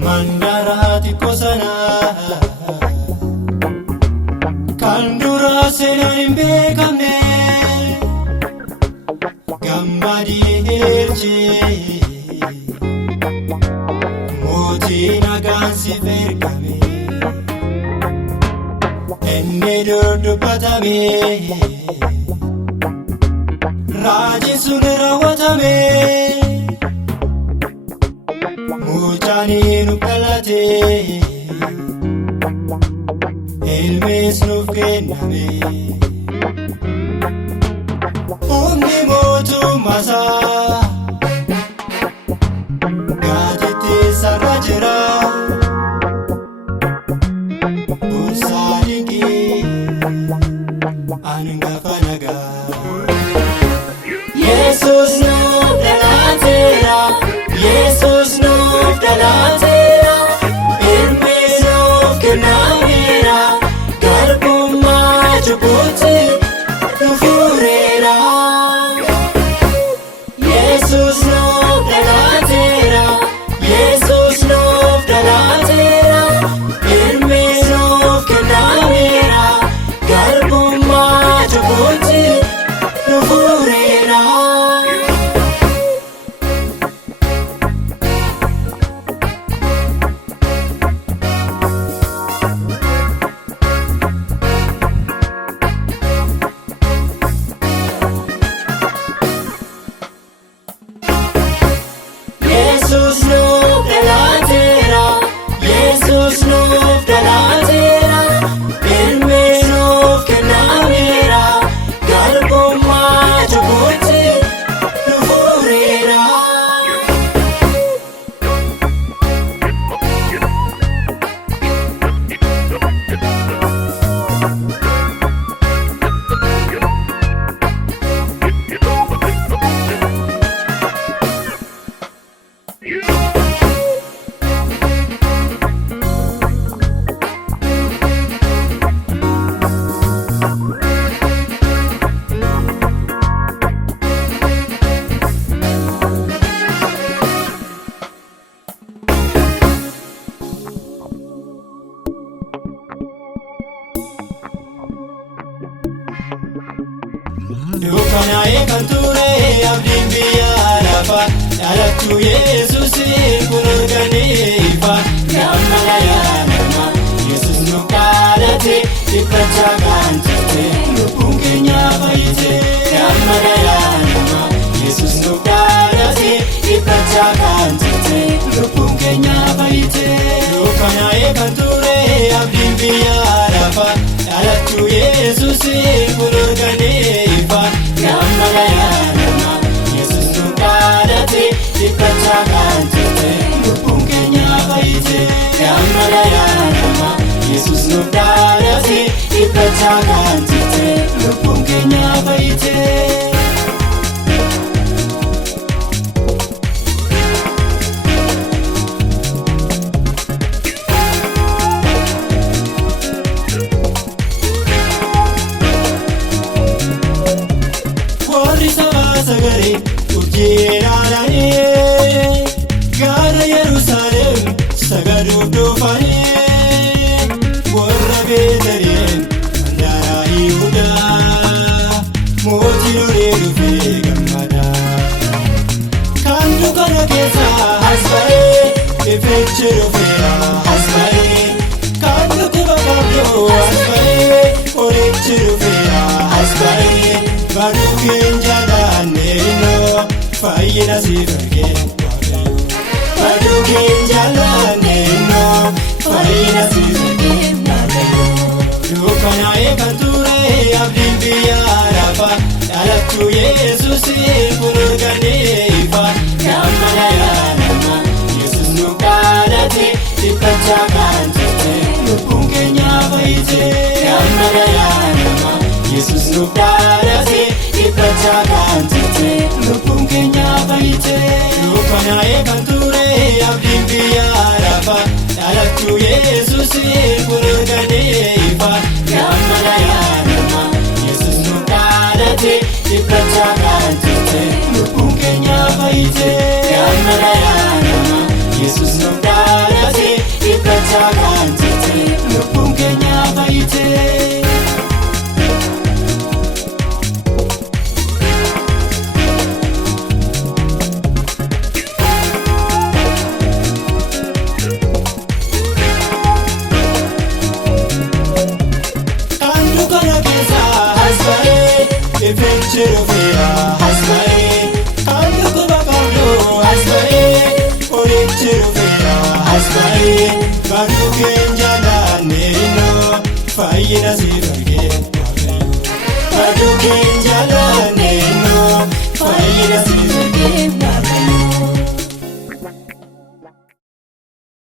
Mandarati kosana kandura senanin beekamne gammadi erche mootii nagaan siif ergame inni dudubbatame raajiin sun raawwatame mucaanii nu dhalate ilmees nuuf kenname humni mootummaasaa gaadittiisarra jira bursaa dinqii hangafa nagaa Yesuus nuuf dhalaateera Yesuus nuuf dhalaateera ilmees nuuf kennameera garbummaa cubbuutti nu fureera Yesuus nuuf dhalaateera Yesuus nuuf dhalaateera ilmees nuuf kennameera garbummaa cubbuutti nu fureera Yesuus nuuf dhalaateera Yesuus nuuf dhalaateera ilmees nuuf kennameera garbummaa cubbuutti nu fureera Dukkanaa'ee kan ture abdiin biyya lafaa dhalachuu Yesuusiin kun arganii ifa gammada yaadama Yesuus nuuf dhalate dhiphachaa kan turte lubbuun keenya fayyite gammada yaadama Yesuus nuuf dhalate dhiphachaa kan turte lubbuun keenya fayyite dukkanaa'ee kan ture abdiin biyya lafaa dhalachuu Yesuusiin kun arganii ifa gammada yaadama Yesuus nuuf dhalate dhiphachaa kan turte lubbuun keenya fayyite gammada yaadama Yesuus nuuf dhalate dhiphachaa kan turte lubbuun keenya fayyite Sagare urjeeraadhaanii gara Yerusaalem sagaduuf dhufanii warra Beetliheen mandara Yihuudaa mootii lolee dhufee gammada kan dukkana keessa as ba'ee ifeechi dhufeera as ba'ee kan dhukkuba qabdu as ba'ee qorichi dhufeera as ba'ee baduu keenya jaalaanneenoo fayyina siif argee baduu keenya jaalaanneenoo fayyina siif argee dukkanaa'ee kan ture abdiin biyya lafaa dhalachuu Yesuusiin kun arganii ifa gammada yaadama Yesuus nuuf dhalate dhiphachaa kan turte nuuf dhalate dhiphachaa kan turte lubbuun keenya fayyite dukkanaa'ee kan ture abdiin biyya lafa dhalachuu Yesuus kun argatee ifa gammada yaadama Yesuus nuuf dhalate dhiphachaa kan turte lubbuun keenya fayyite gammada yaadama Yesuus nuuf dhalate dhiphachaa kan turte lubbuun keenya fayyite. Chirufira asmai kandu kubakando asmai ori chirufira asmai kandu kenjala nerino fayina sifai